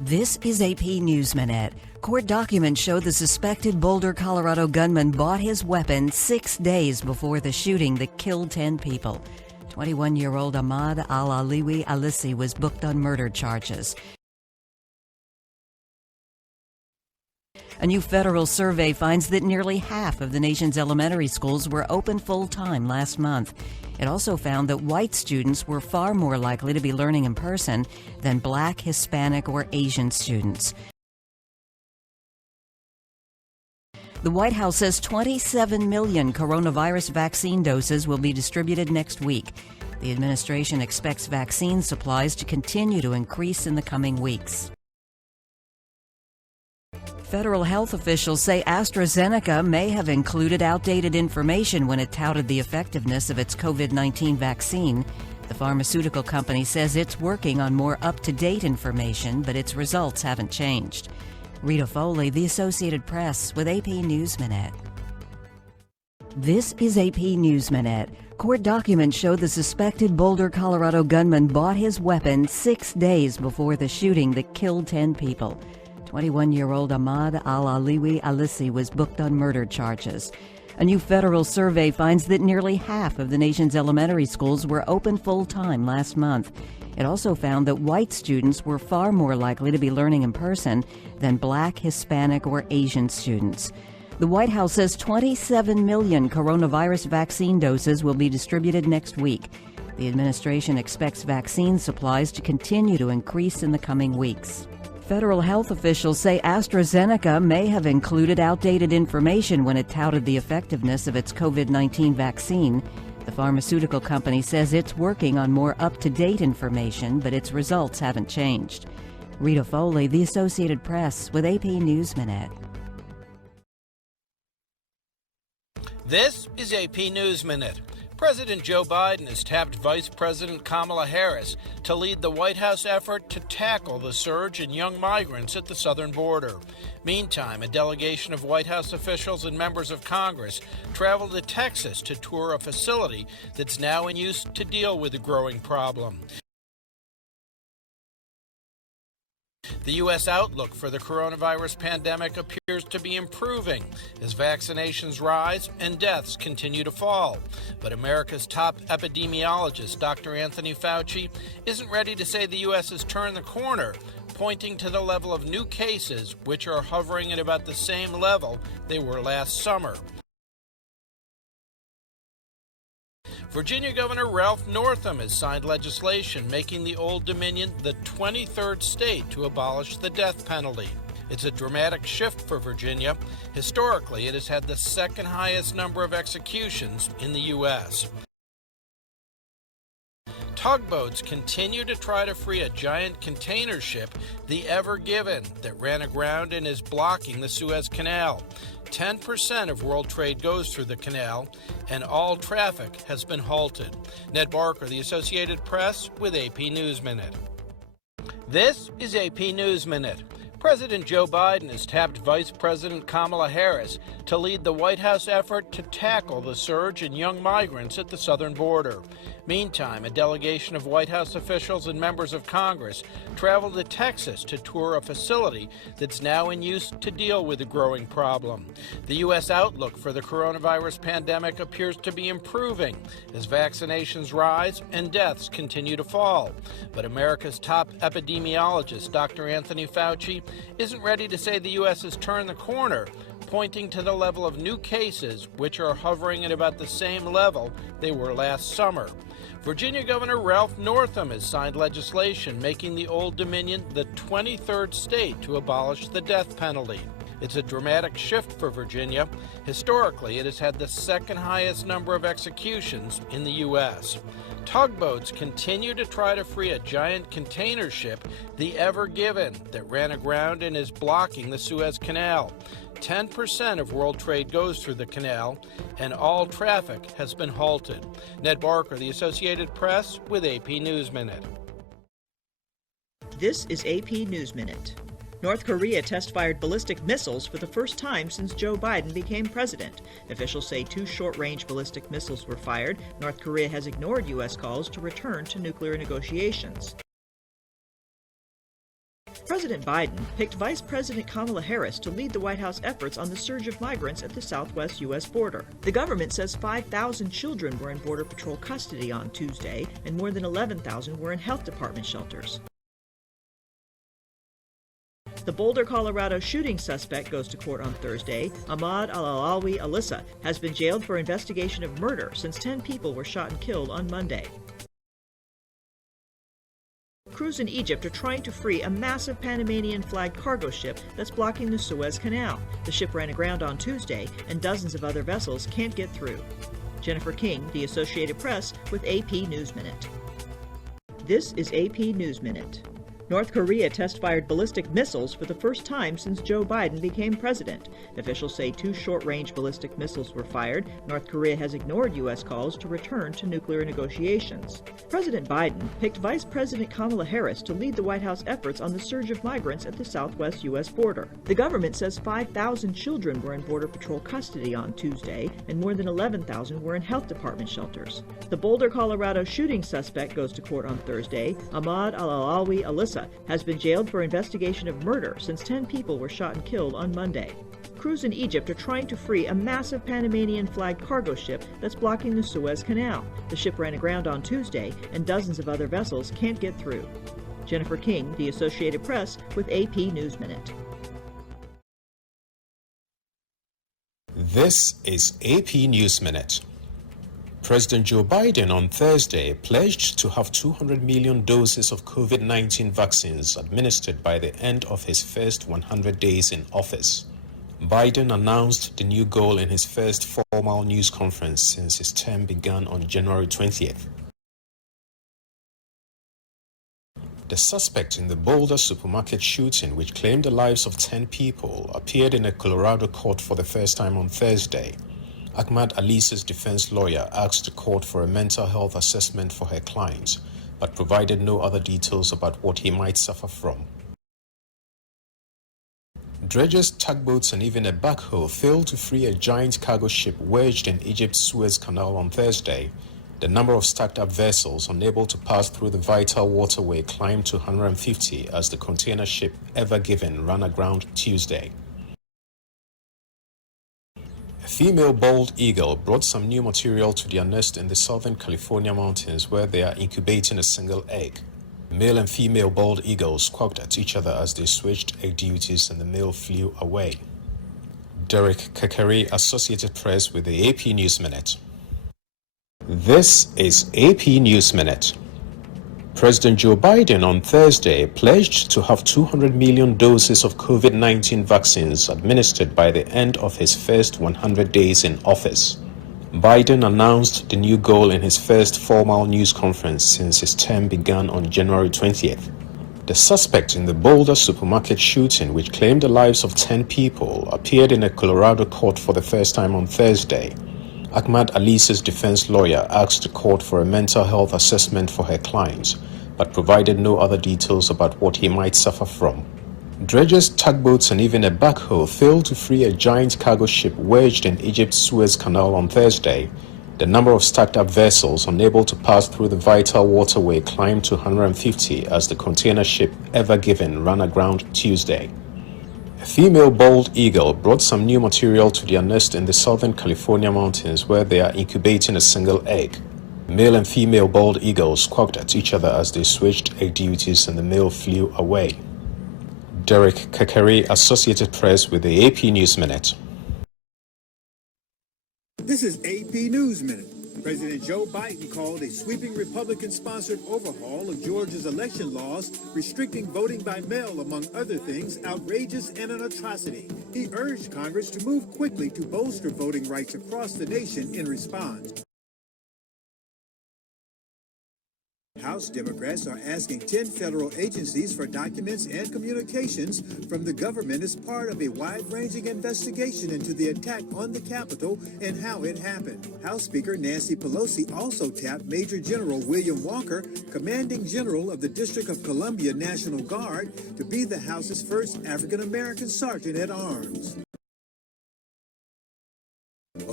This is AP News Minute. Court documents show the suspected Boulder, Colorado gunman bought his weapon 6 days before the shooting that killed 10 people. 21-year-old Ahmad Al-Aliwi Alissi was booked on murder charges. A new federal survey finds that nearly half of the nation's elementary schools were open full-time last month. It also found that white students were far more likely to be learning in person than Black, Hispanic, or Asian students. The White House says 27 million coronavirus vaccine doses will be distributed next week. The administration expects vaccine supplies to continue to increase in the coming weeks. Federal health officials say AstraZeneca may have included outdated information when it touted the effectiveness of its COVID-19 vaccine. The pharmaceutical company says it's working on more up-to-date information, but its results haven't changed. Rita Foley, The Associated Press, with AP News Minute. This is AP News Minute. Court documents show the suspected Boulder, Colorado gunman bought his weapon 6 days before the shooting that killed 10 people. 21-year-old Ahmad Al-Aliwi Alissi was booked on murder charges. A new federal survey finds that nearly half of the nation's elementary schools were open full-time last month. It also found that white students were far more likely to be learning in person than Black, Hispanic, or Asian students. The White House says 27 million coronavirus vaccine doses will be distributed next week. The administration expects vaccine supplies to continue to increase in the coming weeks. Federal health officials say AstraZeneca may have included outdated information when it touted the effectiveness of its COVID-19 vaccine. The pharmaceutical company says it's working on more up-to-date information, but its results haven't changed. Rita Foley, The Associated Press, with AP News Minute. This is AP News Minute. President Joe Biden has tapped Vice President Kamala Harris to lead the White House effort to tackle the surge in young migrants at the southern border. Meantime, a delegation of White House officials and members of Congress traveled to Texas to tour a facility that's now in use to deal with the growing problem. The U.S. outlook for the coronavirus pandemic appears to be improving as vaccinations rise and deaths continue to fall. But America's top epidemiologist, Dr. Anthony Fauci, isn't ready to say the U.S. has turned the corner, pointing to the level of new cases, which are hovering at about the same level they were last summer. Virginia Governor Ralph Northam has signed legislation making the Old Dominion the 23rd state to abolish the death penalty. It's a dramatic shift for Virginia. Historically, it has had the second highest number of executions in the U.S. Tugboats continue to try to free a giant container ship, the Ever Given, that ran aground and is blocking the Suez Canal. 10% of world trade goes through the canal, and all traffic has been halted. Ned Barker, The Associated Press, with AP News Minute. This is AP News Minute. President Joe Biden has tapped Vice President Kamala Harris to lead the White House effort to tackle the surge in young migrants at the southern border. Meantime, a delegation of White House officials and members of Congress traveled to Texas to tour a facility that's now in use to deal with the growing problem. The U.S. outlook for the coronavirus pandemic appears to be improving as vaccinations rise and deaths continue to fall. But America's top epidemiologist, Dr. Anthony Fauci, isn't ready to say the U.S. has turned the corner, pointing to the level of new cases, which are hovering at about the same level they were last summer. Virginia Governor Ralph Northam has signed legislation making the Old Dominion the 23rd state to abolish the death penalty. It's a dramatic shift for Virginia. Historically, it has had the second highest number of executions in the U.S. Tugboats continue to try to free a giant container ship, the Ever Given, that ran aground and is blocking the Suez Canal. 10% of world trade goes through the canal, and all traffic has been halted. Ned Barker, The Associated Press, with AP News Minute. This is AP News Minute. North Korea test-fired ballistic missiles for the first time since Joe Biden became president. Officials say 2 short-range ballistic missiles were fired. North Korea has ignored U.S. calls to return to nuclear negotiations. President Biden picked Vice President Kamala Harris to lead the White House efforts on the surge of migrants at the southwest U.S. border. The government says 5,000 children were in Border Patrol custody on Tuesday, and more than 11,000 were in health department shelters. The Boulder, Colorado shooting suspect goes to court on Thursday. Ahmad al-Alawi Alyssa has been jailed for investigation of murder since 10 people were shot and killed on Monday. Crews in Egypt are trying to free a massive Panamanian-flagged cargo ship that's blocking the Suez Canal. The ship ran aground on Tuesday, and dozens of other vessels can't get through. Jennifer King, The Associated Press, with AP News Minute. This is AP News Minute. North Korea test-fired ballistic missiles for the first time since Joe Biden became president. Officials say 2 short-range ballistic missiles were fired. North Korea has ignored U.S. calls to return to nuclear negotiations. President Biden picked Vice President Kamala Harris to lead the White House efforts on the surge of migrants at the southwest U.S. border. The government says 5,000 children were in Border Patrol custody on Tuesday, and more than 11,000 were in health department shelters. The Boulder, Colorado shooting suspect goes to court on Thursday. Ahmad al-Alawi Alyssa has been jailed for investigation of murder since 10 people were shot and killed on Monday. Crews in Egypt are trying to free a massive Panamanian-flagged cargo ship that's blocking the Suez Canal. The ship ran aground on Tuesday, and dozens of other vessels can't get through. Jennifer King, The Associated Press, with AP News Minute. This is AP News Minute. President Joe Biden on Thursday pledged to have 200 million doses of COVID-19 vaccines administered by the end of his first 100 days in office. Biden announced the new goal in his first formal news conference since his term began on January 20th. The suspect in the Boulder supermarket shooting, which claimed the lives of 10 people, appeared in a Colorado court for the first time on Thursday. Ahmad Alyssa's defense lawyer asked the court for a mental health assessment for her client, but provided no other details about what he might suffer from. Dredgers, tugboats, and even a backhoe failed to free a giant cargo ship wedged in Egypt's Suez Canal on Thursday. The number of stacked-up vessels unable to pass through the vital waterway climbed to 150 as the container ship Ever Given ran aground Tuesday. A female bald eagle brought some new material to their nest in the southern California mountains where they are incubating a single egg. Male and female bald eagles squawked at each other as they switched egg duties and the male flew away. Derek Kakari, Associated Press, with the AP News Minute. This is AP News Minute. President Joe Biden on Thursday pledged to have 200 million doses of COVID-19 vaccines administered by the end of his first 100 days in office. Biden announced the new goal in his first formal news conference since his term began on January 20th. The suspect in the Boulder supermarket shooting, which claimed the lives of 10 people, appeared in a Colorado court for the first time on Thursday. Ahmad Alyssa's defense lawyer asked the court for a mental health assessment for her client, but provided no other details about what he might suffer from. Dredgers, tugboats, and even a backhoe failed to free a giant cargo ship wedged in Egypt's Suez Canal on Thursday. The number of stacked-up vessels unable to pass through the vital waterway climbed to 150 as the container ship Ever Given ran aground Tuesday. A female bald eagle brought some new material to their nest in the southern California mountains where they are incubating a single egg. Male and female bald eagles squawked at each other as they switched egg duties and the male flew away. Derek Kakari, Associated Press, with the AP News Minute. This is AP News Minute. President Joe Biden called a sweeping Republican-sponsored overhaul of Georgia's election laws, restricting voting by mail, among other things, outrageous and an atrocity. He urged Congress to move quickly to bolster voting rights across the nation in response. House Democrats are asking 10 federal agencies for documents and communications from the government as part of a wide-ranging investigation into the attack on the Capitol and how it happened. House Speaker Nancy Pelosi also tapped Major General William Walker, Commanding General of the District of Columbia National Guard, to be the House's first African-American Sergeant-at-arms.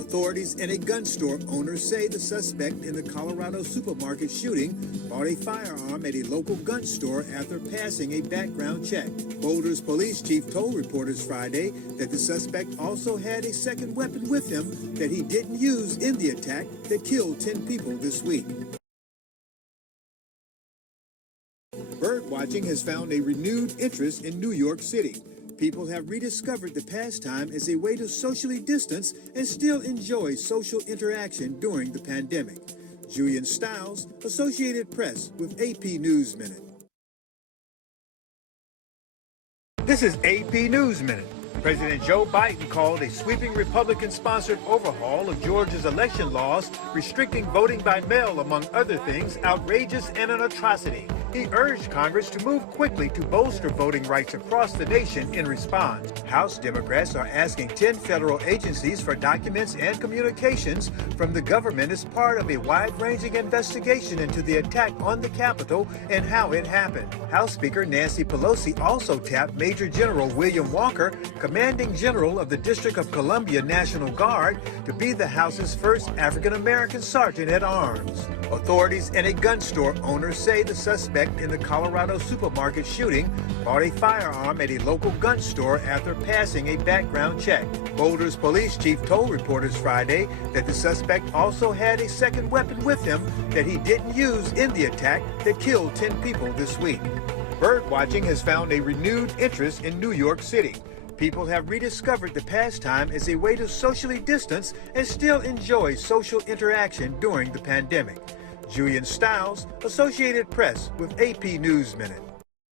Authorities and a gun store owner say the suspect in the Colorado supermarket shooting bought a firearm at a local gun store after passing a background check. Boulder's police chief told reporters Friday that the suspect also had a second weapon with him that he didn't use in the attack that killed 10 people this week. Birdwatching has found a renewed interest in New York City. People have rediscovered the pastime as a way to socially distance and still enjoy social interaction during the pandemic. Julian Stiles, Associated Press with AP News Minute. This is AP News Minute. President Joe Biden called a sweeping Republican-sponsored overhaul of Georgia's election laws, restricting voting by mail, among other things, outrageous and an atrocity. He urged Congress to move quickly to bolster voting rights across the nation in response. House Democrats are asking 10 federal agencies for documents and communications from the government as part of a wide-ranging investigation into the attack on the Capitol and how it happened. House Speaker Nancy Pelosi also tapped Major General William Walker, Commanding General of the District of Columbia National Guard, to be the House's first African-American Sergeant-at-arms. Authorities and a gun store owner say the suspect in the Colorado supermarket shooting bought a firearm at a local gun store after passing a background check. Boulder's police chief told reporters Friday that the suspect also had a second weapon with him that he didn't use in the attack that killed 10 people this week. Birdwatching has found a renewed interest in New York City. People have rediscovered the pastime as a way to socially distance and still enjoy social interaction during the pandemic. Julian Stiles, Associated Press with AP News Minute.